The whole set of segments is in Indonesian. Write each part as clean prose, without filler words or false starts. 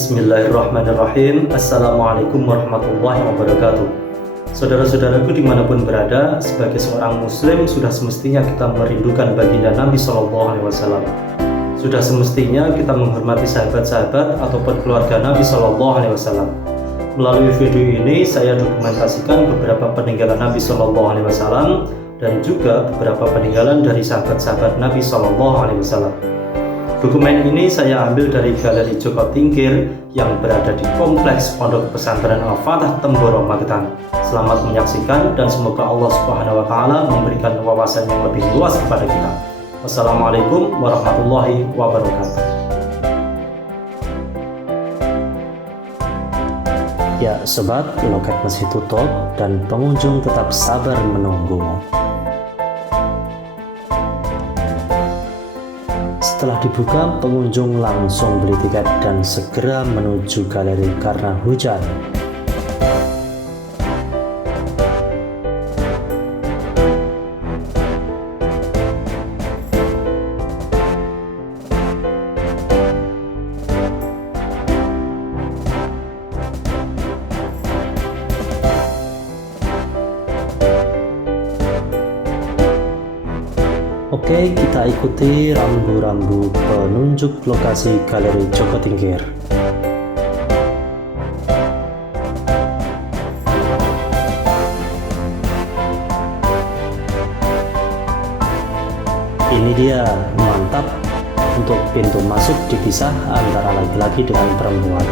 Bismillahirrahmanirrahim. Assalamualaikum warahmatullahi wabarakatuh. Saudara-saudaraku dimanapun berada, sebagai seorang muslim sudah semestinya kita merindukan baginda Nabi SAW. Sudah semestinya kita menghormati sahabat-sahabat ataupun keluarga Nabi SAW. Melalui video ini saya dokumentasikan beberapa peninggalan Nabi SAW dan juga beberapa peninggalan dari sahabat-sahabat Nabi SAW. Dokumen ini saya ambil dari Galeri Joko Tingkir yang berada di Kompleks Pondok Pesantren Al-Fatah Temboro, Magetan. Selamat menyaksikan dan semoga Allah Subhanahu wa taala memberikan wawasan yang lebih luas kepada kita. Wassalamualaikum warahmatullahi wabarakatuh. Ya sobat, loket masih tutup dan pengunjung tetap sabar menunggu. Setelah dibuka, pengunjung langsung beli tiket dan segera menuju galeri karena hujan. Oke, kita ikuti rambu-rambu penunjuk lokasi Galeri Joko Tingkir. Ini dia, mantap. Untuk pintu masuk dipisah antara laki-laki dengan perempuan.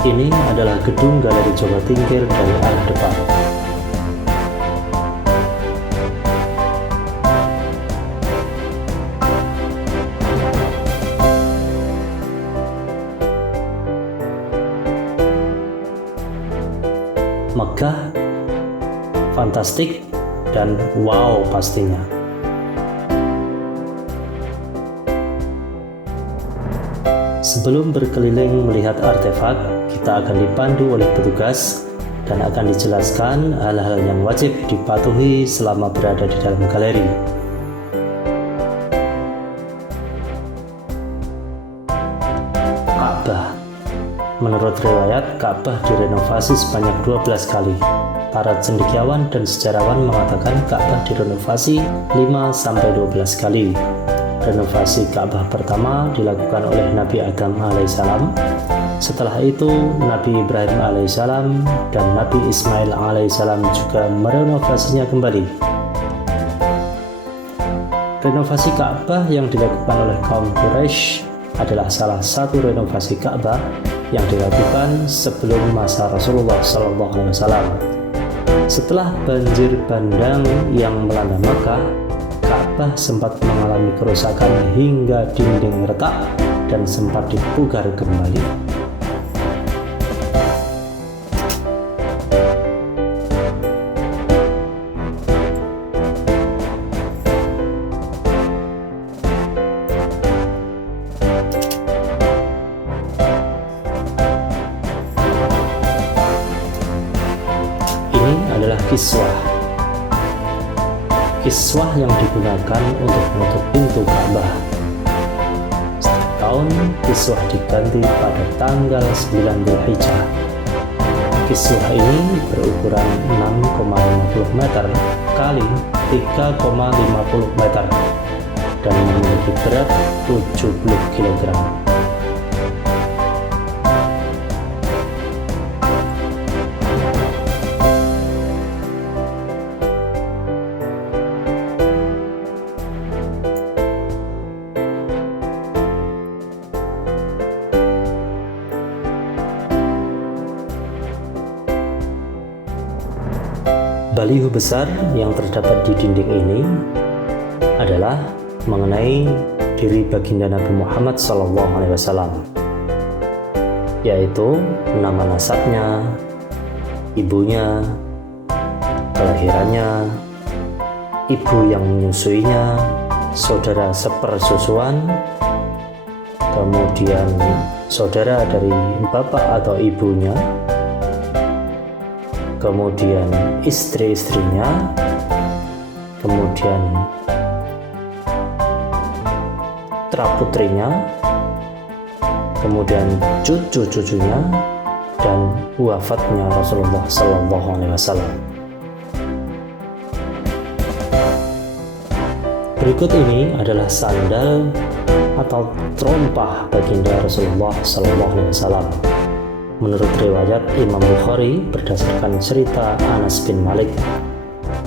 Ini adalah gedung Galeri Joko Tingkir dari arah depan. Megah, fantastik, dan wow pastinya. Sebelum berkeliling melihat artefak, kita akan dipandu oleh petugas dan akan dijelaskan hal-hal yang wajib dipatuhi selama berada di dalam galeri. Ka'bah. Menurut riwayat, Ka'bah direnovasi sebanyak 12 kali. Para cendekiawan dan sejarawan mengatakan Ka'bah direnovasi 5-12 kali. Renovasi Ka'bah pertama dilakukan oleh Nabi Adam alaihissalam. Setelah itu Nabi Ibrahim alaihissalam dan Nabi Ismail alaihissalam juga merenovasinya kembali. Renovasi Ka'bah yang dilakukan oleh kaum Quraisy adalah salah satu renovasi Ka'bah yang dilakukan sebelum masa Rasulullah SAW. Setelah banjir bandang yang melanda Makkah, Ka'bah sempat mengalami kerusakan hingga dinding retak dan sempat dipugar kembali. Ini adalah kiswah. Kiswah yang digunakan untuk menutup pintu Ka'bah. Setiap tahun kiswah diganti pada tanggal 9 Dzulhijjah. Kiswah ini berukuran 6,50 meter kali 3,50 meter dan memiliki berat 70 kg. Baliho besar yang terdapat di dinding ini adalah mengenai diri baginda Nabi Muhammad SAW, yaitu nama nasabnya, ibunya, kelahirannya, ibu yang menyusuinya, saudara sepersusuan, kemudian saudara dari bapak atau ibunya, kemudian istri-istrinya, kemudian putra-putrinya, kemudian cucu-cucunya, dan wafatnya Rasulullah Sallallahu Alaihi Wasallam. Berikut ini adalah sandal atau terompah baginda Rasulullah Sallallahu Alaihi Wasallam. Menurut riwayat Imam Bukhari berdasarkan cerita Anas bin Malik,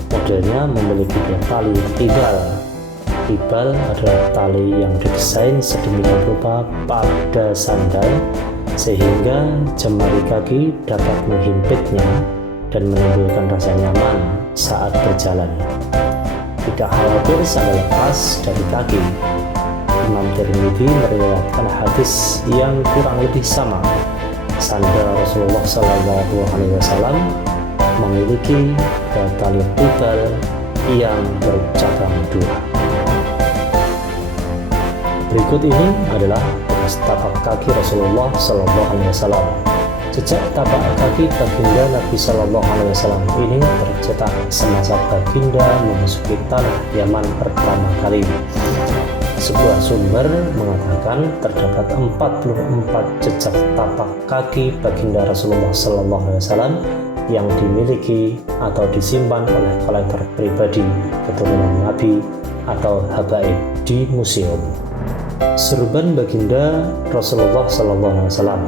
modelnya memiliki dua tali tibal. Tibal adalah tali yang didesain sedemikian rupa pada sandal sehingga jemari kaki dapat menghimpitnya dan menimbulkan rasa nyaman saat berjalan. Tidak khawatir sandal lepas dari kaki. Imam Tirmidzi meriwayatkan hadis yang kurang lebih sama. Sandal Rasulullah Sallallahu Alaihi Wasallam memiliki tali tibal yang bercabang dua. Berikut ini adalah bekas tapak kaki Rasulullah Sallallahu Alaihi Wasallam. Jejak tapak kaki baginda Nabi Sallallahu Alaihi Wasallam ini tercetak semasa baginda memasuki tanah Yaman pertama kali. Sebuah sumber mengatakan terdapat 44 jejak tapak kaki baginda Rasulullah Sallallahu Alaihi Wasallam yang dimiliki atau disimpan oleh kolektor pribadi keturunan Nabi atau habaib di museum. Serban baginda Rasulullah Sallallahu Alaihi Wasallam.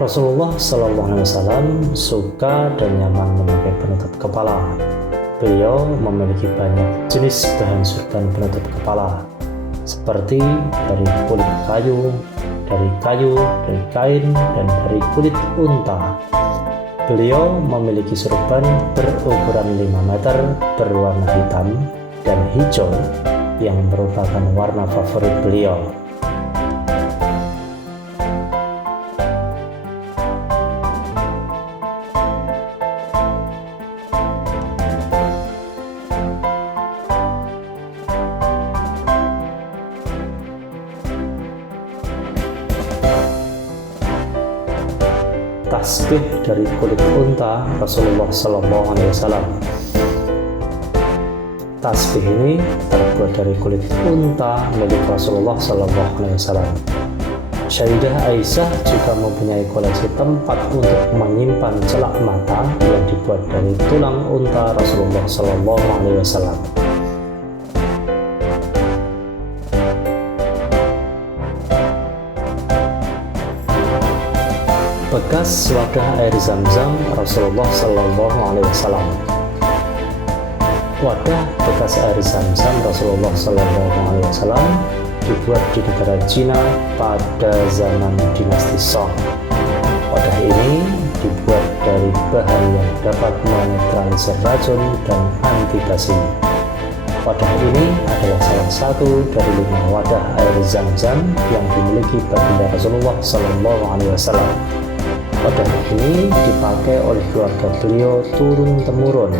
Rasulullah Sallallahu Alaihi Wasallam suka dan nyaman memakai penutup kepala. Beliau memiliki banyak jenis bahan serban penutup kepala, seperti dari kulit kayu, dari kain, dan dari kulit unta. Beliau memiliki serban berukuran 5 meter berwarna hitam dan hijau yang merupakan warna favorit beliau. Tasbih dari kulit unta Rasulullah Sallallahu Alaihi Wasallam. Tasbih ini terbuat dari kulit unta milik Rasulullah Sallallahu Alaihi Wasallam. Sayyidah Aisyah juga mempunyai koleksi tempat untuk menyimpan celak mata yang dibuat dari tulang unta Rasulullah Sallallahu Alaihi Wasallam. Bekas wadah air Zam-Zam Rasulullah Sallallahu Alaihi Wasallam. Wadah bekas air Zam-Zam Rasulullah Sallallahu Alaihi Wasallam dibuat di negara Cina pada zaman dinasti Song. Wadah ini dibuat dari bahan yang dapat menetralisir racun dan anti basi. Wadah ini adalah salah satu dari 5 wadah air Zam-Zam yang dimiliki baginda Rasulullah Sallallahu Alaihi Wasallam. Wadah ini dipakai oleh keluarga beliau turun-temurun.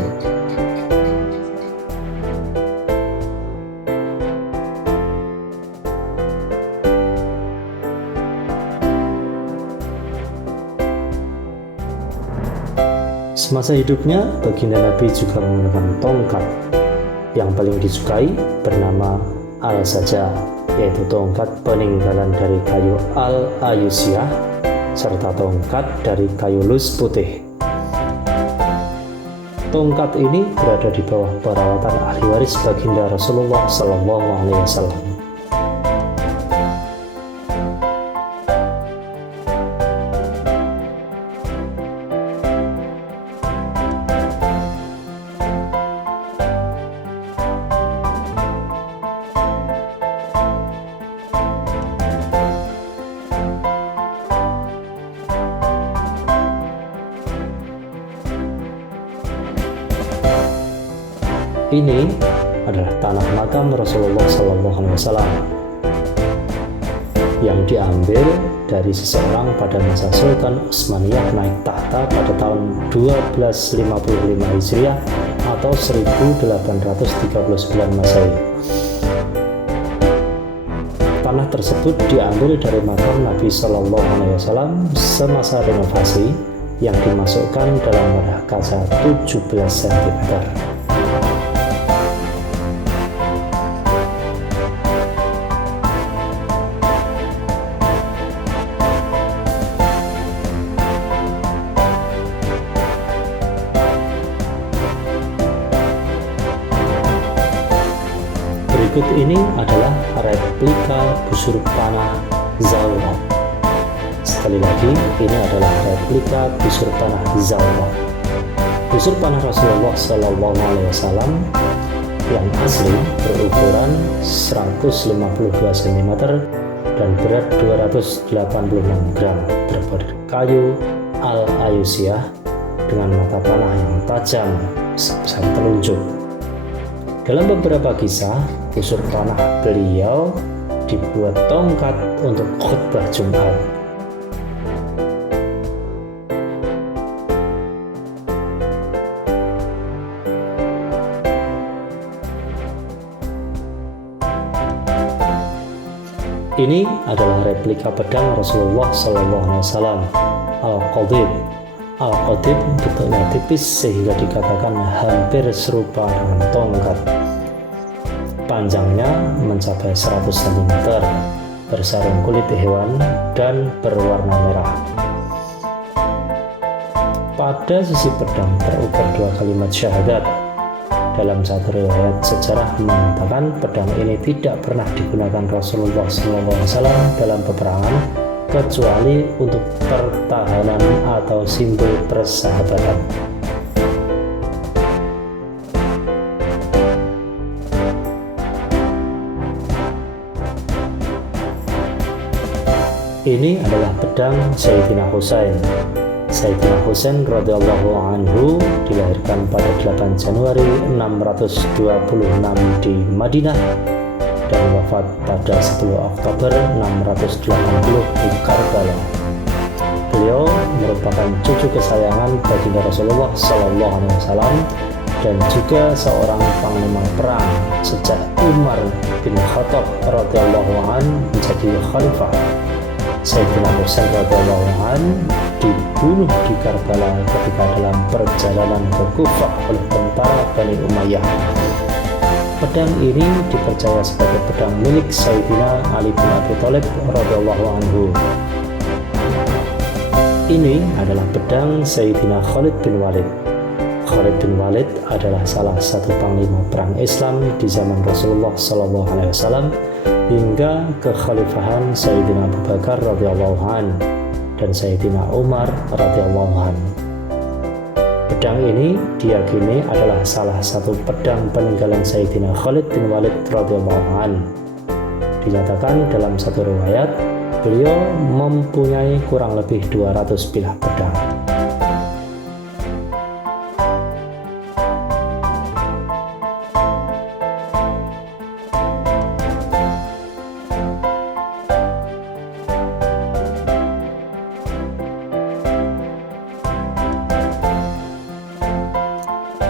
Semasa hidupnya, baginda Nabi juga menggunakan tongkat yang paling disukai bernama Al-Saja, yaitu tongkat peninggalan dari kayu Al-Ayusyah serta tongkat dari kayu lus putih. Tongkat ini berada di bawah perawatan ahli waris baginda Rasulullah Sallallahu Alaihi Wasallam. Ini adalah tanah makam Rasulullah Sallallahu Alaihi Wasallam yang diambil dari seseorang pada masa Sultan Utsmaniyah naik tahta pada tahun 1255 Hijriah atau 1839 Masehi. Tanah tersebut diambil dari makam Nabi Sallallahu Alaihi Wasallam semasa renovasi yang dimasukkan dalam wadah kaca 17 cm. Berikut ini adalah replika busur panah Zawra. Sekali lagi, ini adalah replika busur panah Zawra. Busur panah Rasulullah SAW yang asli berukuran 152 cm dan berat 286 gram, terbuat kayu al-ayusiyah dengan mata panah yang tajam sebesar telunjuk. Dalam beberapa kisah, busur panah beliau dibuat tongkat untuk khutbah Jumat. Ini adalah replika pedang Rasulullah SAW, Al-Qadib. Al-Qadib bentuknya tipis sehingga dikatakan hampir serupa dengan tongkat. Panjangnya mencapai 100 cm, bersarung kulit hewan dan berwarna merah. Pada sisi pedang terukir 2 kalimat syahadat. Dalam satu riwayat sejarah mengatakan pedang ini tidak pernah digunakan Rasulullah SAW dalam peperangan kecuali untuk pertahanan atau simbol persahabatan. Ini adalah pedang Sayyidina Husain. Sayyidina Husain radhiyallahu anhu dilahirkan pada 8 Januari 626 di Madinah dan wafat pada 10 Oktober 680 di Karbala. Beliau merupakan cucu kesayangan baginda Rasulullah SAW dan juga seorang panglima perang sejak Umar bin Khattab radhiyallahu anhu menjadi khalifah. Sayyidina Husain radhiyallahu anhu dibunuh di Karbala ketika dalam perjalanan ke Kufah oleh tentara Bani Umayyah. Pedang ini dipercaya sebagai pedang milik Sayyidina Ali bin Abi Thalib radhiyallahu anhu. Ini adalah pedang Sayyidina Khalid bin Walid. Khalid bin Walid adalah salah satu panglima perang Islam di zaman Rasulullah SAW hingga kekhalifahan Sayyidina Abu Bakar radhiyallahu anhu dan Sayyidina Umar radhiyallahu anhu. Pedang ini diyakini adalah salah satu pedang peninggalan Sayyidina Khalid bin Walid radhiyallahu anhu. Dinyatakan dalam satu riwayat, beliau mempunyai kurang lebih 200 bilah pedang.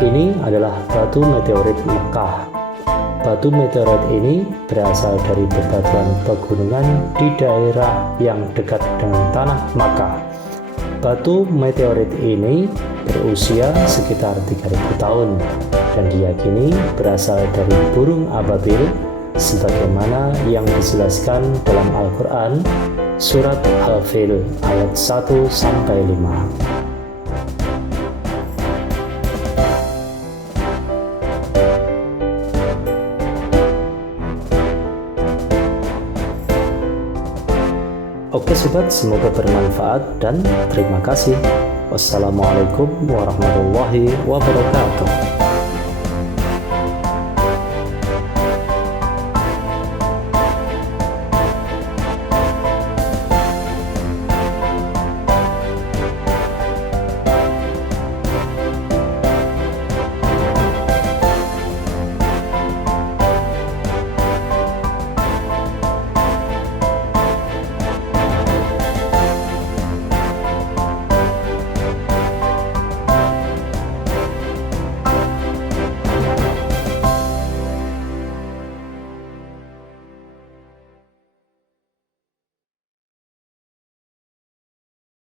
Ini adalah batu meteorit Mekah. Batu meteorit ini berasal dari bebatuan pegunungan di daerah yang dekat dengan tanah Makkah. Batu meteorit ini berusia sekitar 3000 tahun dan diyakini berasal dari burung ababil sebagaimana yang dijelaskan dalam Al-Quran surat Al-Fil ayat 1-5. Oke sobat, semoga bermanfaat dan terima kasih. Wassalamualaikum warahmatullahi wabarakatuh.